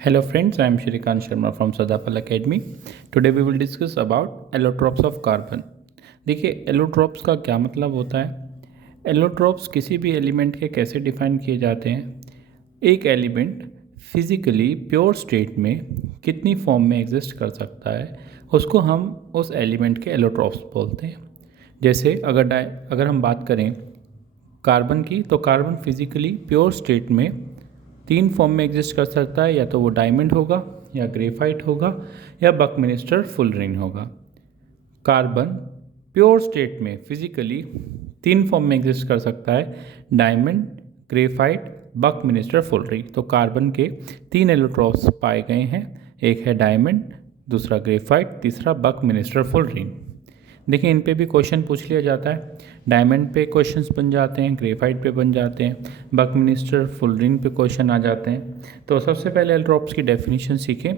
Hello friends, I am Shrikant Sharma from Sadapal Academy. Today we will discuss about allotropes of carbon. देखिए allotropes का क्या मतलब होता है। एलोट्रोप्स किसी भी एलिमेंट के कैसे डिफाइन किए जाते हैं। एक एलिमेंट फिजिकली प्योर स्टेट में कितनी फॉर्म में एग्जिस्ट कर सकता है उसको हम उस एलिमेंट के एलोट्रोप्स बोलते हैं। जैसे अगर हम बात करें कार्बन की, तो कार्बन फिजिकली प्योर स्टेट में तीन फॉर्म में एग्जिस्ट कर सकता है, या तो वो डायमंड होगा, या ग्रेफाइट होगा, या बकमिनिस्टर फुलरिन होगा। कार्बन प्योर स्टेट में फिजिकली तीन फॉर्म में एग्जिस्ट कर सकता है, डायमंड, ग्रेफाइट, बकमिनिस्टर फुलरिन। तो कार्बन के तीन एलोट्रोप्स पाए गए हैं, एक है डायमंड, दूसरा ग्रेफाइट, तीसरा बकमिनिस्टर फुलरिन। देखिए इन पे भी क्वेश्चन पूछ लिया जाता है। डायमंड पे क्वेश्चंस बन जाते हैं, ग्रेफाइट पे बन जाते हैं, बकमिनिस्टर फुलरिन पे क्वेश्चन आ जाते हैं। तो सबसे पहले एलोट्रोप्स की डेफिनेशन सीखें।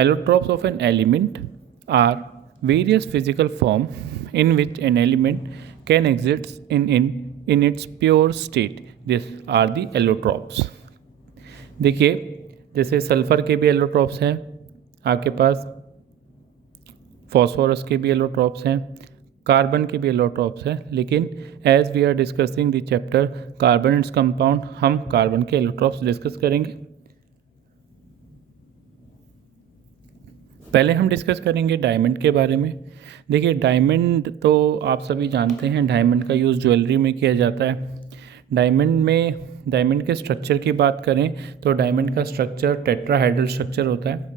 Allotropes of an element are various physical form in which an element can exist in its pure state, this are the allotropes. देखिए जैसे सल्फर के भी एलोट्रोप्स हैं आपके पास, फॉस्फोरस के भी एलोट्रोप्स हैं, कार्बन के भी एलोट्रोप्स हैं, लेकिन as we are discussing the chapter carbon its compound, हम कार्बन के एलोट्रोप्स डिस्कस करेंगे। पहले हम डिस्कस करेंगे डायमंड के बारे में। देखिए डायमंड तो आप सभी जानते हैं, डायमंड का यूज़ ज्वेलरी में किया जाता है। डायमंड के स्ट्रक्चर की बात करें तो डायमंड का स्ट्रक्चर टेट्राहाइड्रल स्ट्रक्चर होता है,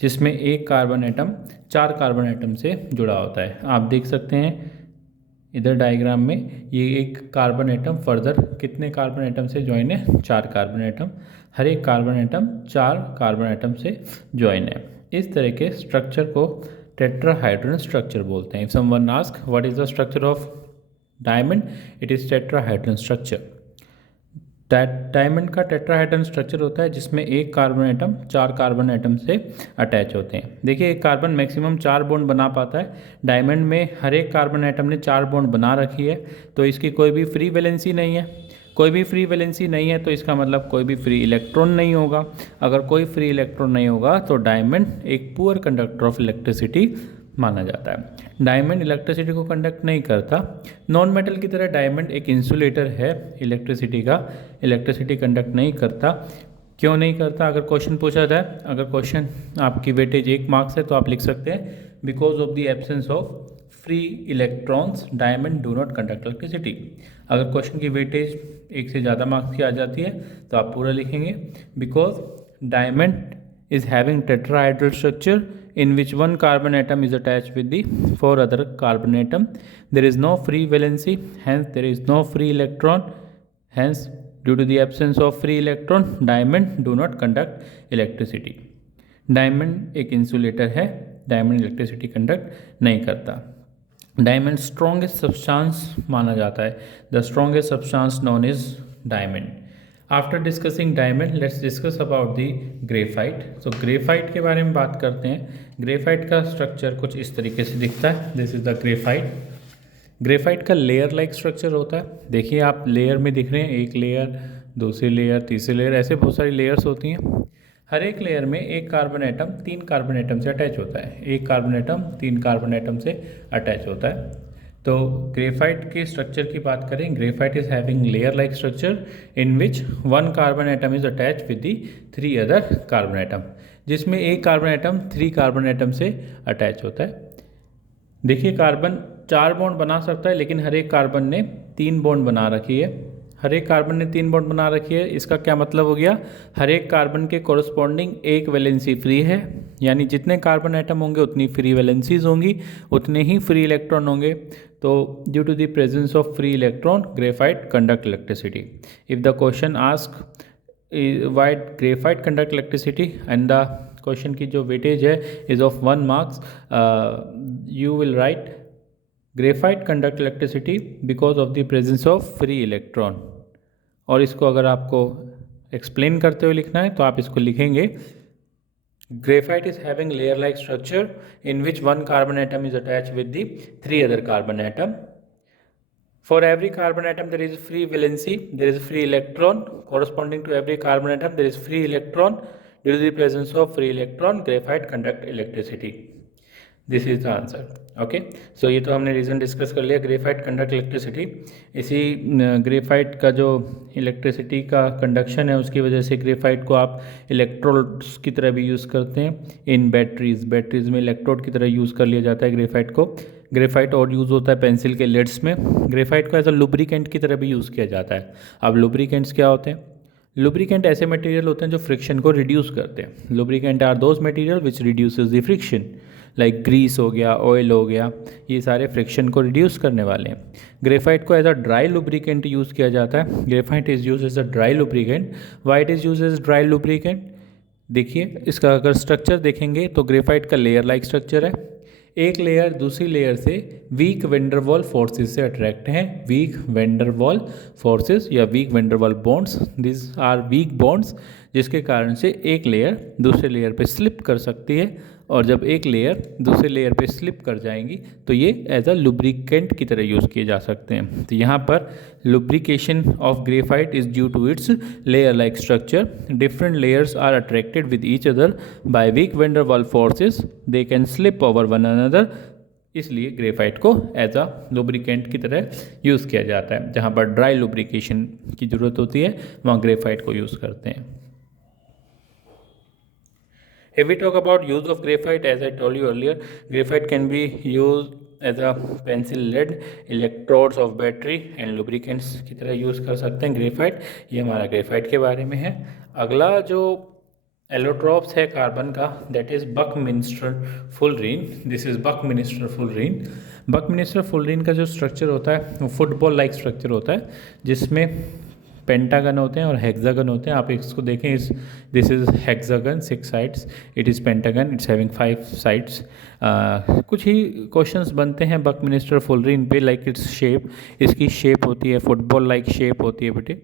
जिसमें एक कार्बन एटम चार कार्बन एटम से जुड़ा होता है। आप देख सकते हैं इधर डायग्राम में, ये एक कार्बन एटम फर्दर कितने कार्बन एटम से ज्वाइन है, चार कार्बन एटम। हर एक कार्बन एटम चार कार्बन एटम से ज्वाइन है। इस तरह के स्ट्रक्चर को टेट्राहाइड्रल स्ट्रक्चर बोलते हैं। If someone ask what is the structure of diamond, it is tetrahedral structure. Diamond का टेट्राहाइड्रल स्ट्रक्चर होता है जिसमें एक कार्बन एटम चार कार्बन एटम से अटैच होते हैं। देखिए एक कार्बन मैक्सिमम चार बॉन्ड बना पाता है। डायमंड में हर एक कार्बन एटम ने चार बॉन्ड बना रखी है, तो इसकी कोई भी फ्री वैलेंसी नहीं है। कोई भी फ्री वैलेंसी नहीं है तो इसका मतलब कोई भी फ्री इलेक्ट्रॉन नहीं होगा। अगर कोई फ्री इलेक्ट्रॉन नहीं होगा तो डायमंड एक पुअर कंडक्टर ऑफ इलेक्ट्रिसिटी माना जाता है। डायमंड इलेक्ट्रिसिटी को कंडक्ट नहीं करता। नॉन मेटल की तरह डायमंड एक इंसुलेटर है, इलेक्ट्रिसिटी कंडक्ट नहीं करता। क्यों नहीं करता, अगर क्वेश्चन पूछा जाए, अगर क्वेश्चन आपकी वेटेज 1 मार्क्स है तो आप लिख सकते हैं because of the absence of free electrons diamond do not conduct electricity. अगर क्वेश्चन की वेटेज 1 से ज़्यादा मार्क्स की आ जाती है तो आप पूरा लिखेंगे because diamond is having tetrahedral structure in which one carbon atom is attached with the four other carbon atom. There is no free valency, hence there is no free electron. Hence, due to the absence of free electron, diamond do not conduct electricity. Diamond एक insulator है, diamond electricity conduct नहीं करता। Diamond strongest substance माना जाता है, the strongest substance known is diamond. After discussing diamond let's discuss about the graphite. तो graphite के बारे में बात करते हैं। ग्रेफाइट का स्ट्रक्चर कुछ इस तरीके से दिखता है, this is the graphite. Graphite का लेयर लाइक स्ट्रक्चर होता है। देखिए आप लेयर में दिख रहे हैं, एक लेयर, दूसरी लेयर, तीसरी लेयर, ऐसे बहुत सारी लेयर्स होती हैं। हर एक लेयर में एक कार्बन एटम तीन कार्बन एटम से अटैच होता है, एक कार्बन एटम तीन कार्बन एटम से अटैच होता है। तो ग्रेफाइट के स्ट्रक्चर की बात करें, graphite is having layer like structure in which one carbon atom is attach with the three other carbon atom, जिसमें एक carbon atom three carbon atom से अटैच होता है। देखिए कार्बन चार बॉन्ड बना सकता है, लेकिन हर एक कार्बन ने तीन बॉन्ड बना रखी है। हर एक कार्बन ने तीन बॉन्ड बना रखी है, इसका क्या मतलब हो गया, हर एक कार्बन के कोरस्पॉन्डिंग एक वैलेंसी फ्री है, यानी जितने कार्बन एटम होंगे उतनी फ्री वैलेंसीज होंगी, उतने ही फ्री इलेक्ट्रॉन होंगे। तो due to the presence of free electron graphite conduct electricity. If the question ask why graphite conduct electricity and the question की जो वेटेज है is of 1 marks, you will write graphite conduct electricity because of the presence of free electron. और इसको अगर आपको explain करते हुए लिखना है तो आप इसको लिखेंगे graphite is having layer like structure in which one carbon atom is attach with the three other carbon atom. For every carbon atom there is free valency, there is free electron corresponding to every carbon atom, there is free electron due to the presence of free electron graphite conduct electricity. This is the answer. Okay, so ये तो हमने reason discuss कर लिया, graphite conduct electricity. इसी graphite का जो electricity का conduction है उसकी वजह से ग्रेफाइट को आप इलेक्ट्रोड्स की तरह भी यूज़ करते हैं इन बैटरीज़ में इलेक्ट्रोड की तरह यूज़ कर लिया जाता है ग्रेफाइट को। ग्रेफाइट और यूज़ होता है पेंसिल के लिड्स में। ग्रेफाइट को एज अ लुब्रिकेंट की तरह भी यूज़ किया जाता है। अब लुब्रिकेंट्स क्या होते हैं? लुब्रिकेंट ऐसे मटेरियल होते हैं जो फ्रिक्शन को रिड्यूस करते हैं। Lubricant are those material which reduces the friction, like grease हो गया, ऑयल हो गया, ये सारे फ्रिक्शन को रिड्यूस करने वाले हैं। ग्रेफाइट को as a dry lubricant use किया जाता है। Graphite is use as a dry lubricant. Why it is use as dry lubricant? देखिए इसका अगर स्ट्रक्चर देखेंगे तो ग्रेफाइट का लेयर लाइक स्ट्रक्चर है। एक लेयर दूसरी लेयर से वीक वेंडरवॉल फोर्सेस से अट्रैक्ट हैं। वीक वेंडरवॉल फोर्सेस या weak van der Waals bonds, this are weak bonds, जिसके कारण से एक लेयर दूसरे लेयर पे स्लिप कर सकती है, और जब एक लेयर दूसरे लेयर पे स्लिप कर जाएंगी तो ये एज अ लुब्रिकेंट की तरह यूज़ किए जा सकते हैं। तो यहाँ पर lubrication of graphite is due to its layer like structure. Different layers are attracted with each other by weak van der Waals forces, they can slip over one another. इसलिए ग्रेफाइट को as a lubricant की तरह use किया जाता है। जहाँ पर dry lubrication की ज़रूरत होती है वहाँ ग्रेफाइट को यूज़ करते हैं। If we talk about use of graphite, as I told you earlier, graphite can be used as a pencil lead, electrodes of battery and lubricants की तरह यूज़ कर सकते हैं ग्रेफाइट। ये हमारा ग्रेफाइट के बारे में है। अगला जो एलोट्रॉप्स है कार्बन का, that is Buckminster fullerene. This is Buckminster fullerene. Buckminster fullerene का जो स्ट्रक्चर होता है वो फुटबॉल लाइक स्ट्रक्चर होता है, जिसमें पेंटागन होते हैं और हेक्सागन होते हैं। आप इसको देखें, इस this is hexagon 6 sides, it is pentagon, it's having 5 sides. कुछ ही क्वेश्चंस बनते हैं बकमिंस्टर फुलरीन पे, लाइक इट्स शेप, इसकी शेप होती है फुटबॉल लाइक शेप होती है बेटे।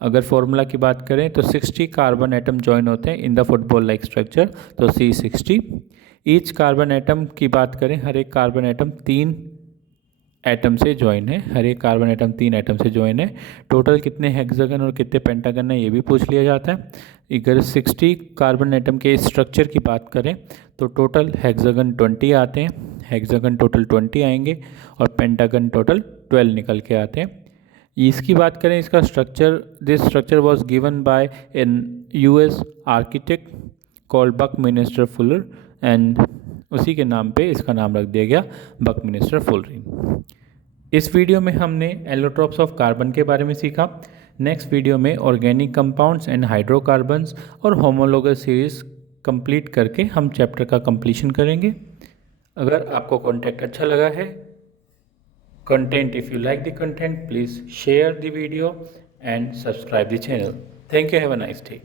अगर फॉर्मूला की बात करें तो 60 कार्बन एटम जॉइन होते हैं in the football like structure, तो C60। ईच कार्बन एटम की बात करें, हर एक कार्बन एटम 3 एटम से ज्वाइन है, हर एक कार्बन एटम 3 एटम से ज्वाइन है। टोटल कितने हेक्सागन और कितने पेंटागन है ये भी पूछ लिया जाता है। अगर 60 कार्बन एटम के स्ट्रक्चर की बात करें तो टोटल हेक्सागन 20 आते हैं, हेक्सागन टोटल 20 आएंगे और पेंटागन टोटल 12 निकल के आते हैं। इसकी बात करें, इसका structure, this structure was given by an US architect called Buckminster Fuller, and उसी के नाम पे इसका नाम रख दिया गया बकमिंस्टर फुलरीन। इस वीडियो में हमने एलोट्रॉप्स ऑफ कार्बन के बारे में सीखा। नेक्स्ट वीडियो में ऑर्गेनिक कंपाउंड्स एंड हाइड्रोकार्बन्स और होमोलोगस सीरीज कंप्लीट करके हम चैप्टर का कंप्लीशन करेंगे। अगर आपको कंटेंट अच्छा लगा है, if you like the content, please share the video and subscribe the channel. Thank you. Have a nice day.